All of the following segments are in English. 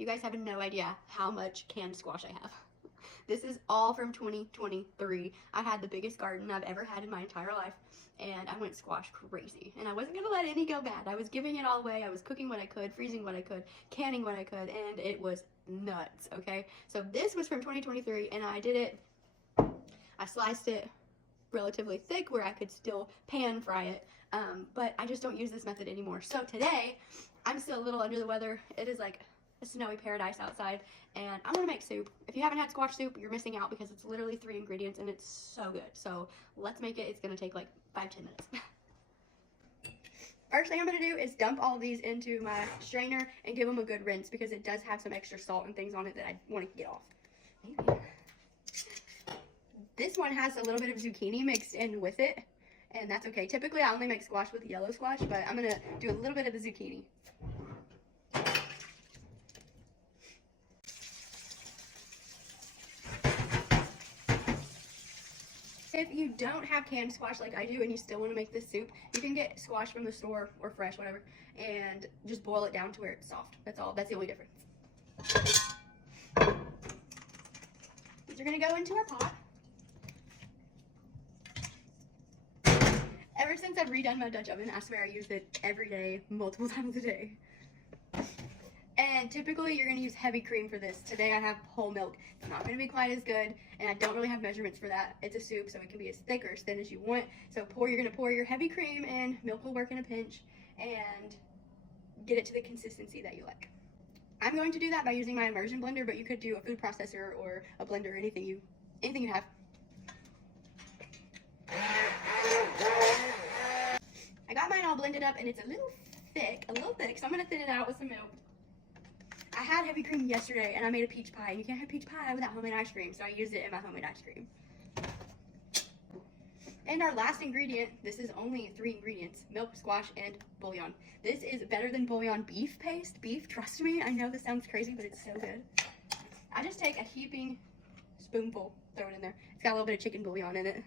You guys have no idea how much canned squash I have. This is all from 2023. I had the biggest garden I've ever had in my entire life, and I went squash crazy. And I wasn't gonna let any go bad. I was giving it all away. I was cooking what I could, freezing what I could, canning what I could, and it was nuts, okay? So this was from 2023, and I did it, I sliced it relatively thick where I could still pan fry it, but I just don't use this method anymore. So today, I'm still a little under the weather. It is like a snowy paradise outside, and I'm gonna make soup. If you haven't had squash soup, you're missing out because it's literally 3 ingredients and it's so good. So let's make it. It's gonna take like 5-10 minutes. First thing I'm gonna do is dump all of these into my strainer and give them a good rinse because it does have some extra salt and things on it that I want to get off. Maybe. This one has a little bit of zucchini mixed in with it, and that's okay. Typically, I only make squash with yellow squash, but I'm gonna do a little bit of the zucchini. If you don't have canned squash like I do and you still want to make this soup, you can get squash from the store or fresh, whatever, and just boil it down to where it's soft. That's all. That's the only difference. These are going to go into our pot. Ever since I've redone my Dutch oven, I swear I use it every day, multiple times a day. And typically you're going to use heavy cream for this. Today I have whole milk. It's not going to be quite as good, and I don't really have measurements for that. It's a soup, so it can be as thick or as thin as you want. So you're going to pour your heavy cream in, milk will work in a pinch, and get it to the consistency that you like. I'm going to do that by using my immersion blender, but you could do a food processor or a blender, anything you have. I got mine all blended up, and it's a little thick, so I'm going to thin it out with some milk. I had heavy cream yesterday, and I made a peach pie, and you can't have peach pie without homemade ice cream, so I used it in my homemade ice cream. And our last ingredient, this is only 3 ingredients, milk, squash, and bouillon. This is better than bouillon beef paste. Beef, trust me, I know this sounds crazy, but it's so good. I just take a heaping spoonful, throw it in there. It's got a little bit of chicken bouillon in it.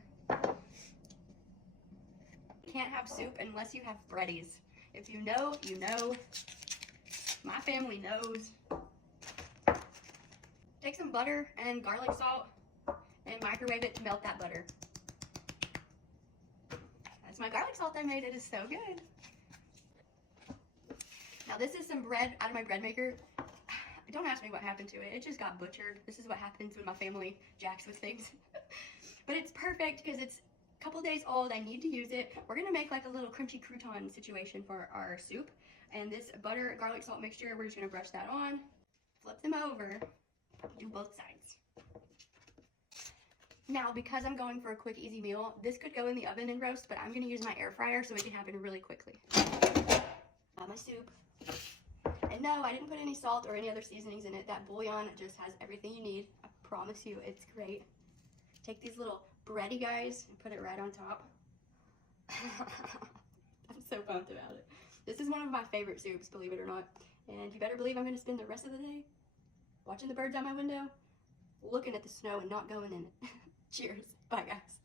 You can't have soup unless you have breadies. If you know, you know. My family knows. Take some butter and garlic salt and microwave it to melt that butter. That's my garlic salt I made. It is so good. Now this is some bread out of my bread maker. Don't ask me what happened to it. It just got butchered. This is what happens when my family jacks with things. But it's perfect because it's a couple days old. I need to use it. We're going to make like a little crunchy crouton situation for our soup. And this butter garlic salt mixture, we're just going to brush that on, flip them over, do both sides. Now, because I'm going for a quick, easy meal, this could go in the oven and roast, but I'm going to use my air fryer so it can happen really quickly. Got my soup. And no, I didn't put any salt or any other seasonings in it. That bouillon just has everything you need. I promise you, it's great. Take these little bready guys and put it right on top. I'm so pumped about it. This is one of my favorite soups, believe it or not. And you better believe I'm going to spend the rest of the day watching the birds out my window, looking at the snow and not going in it. Cheers. Bye, guys.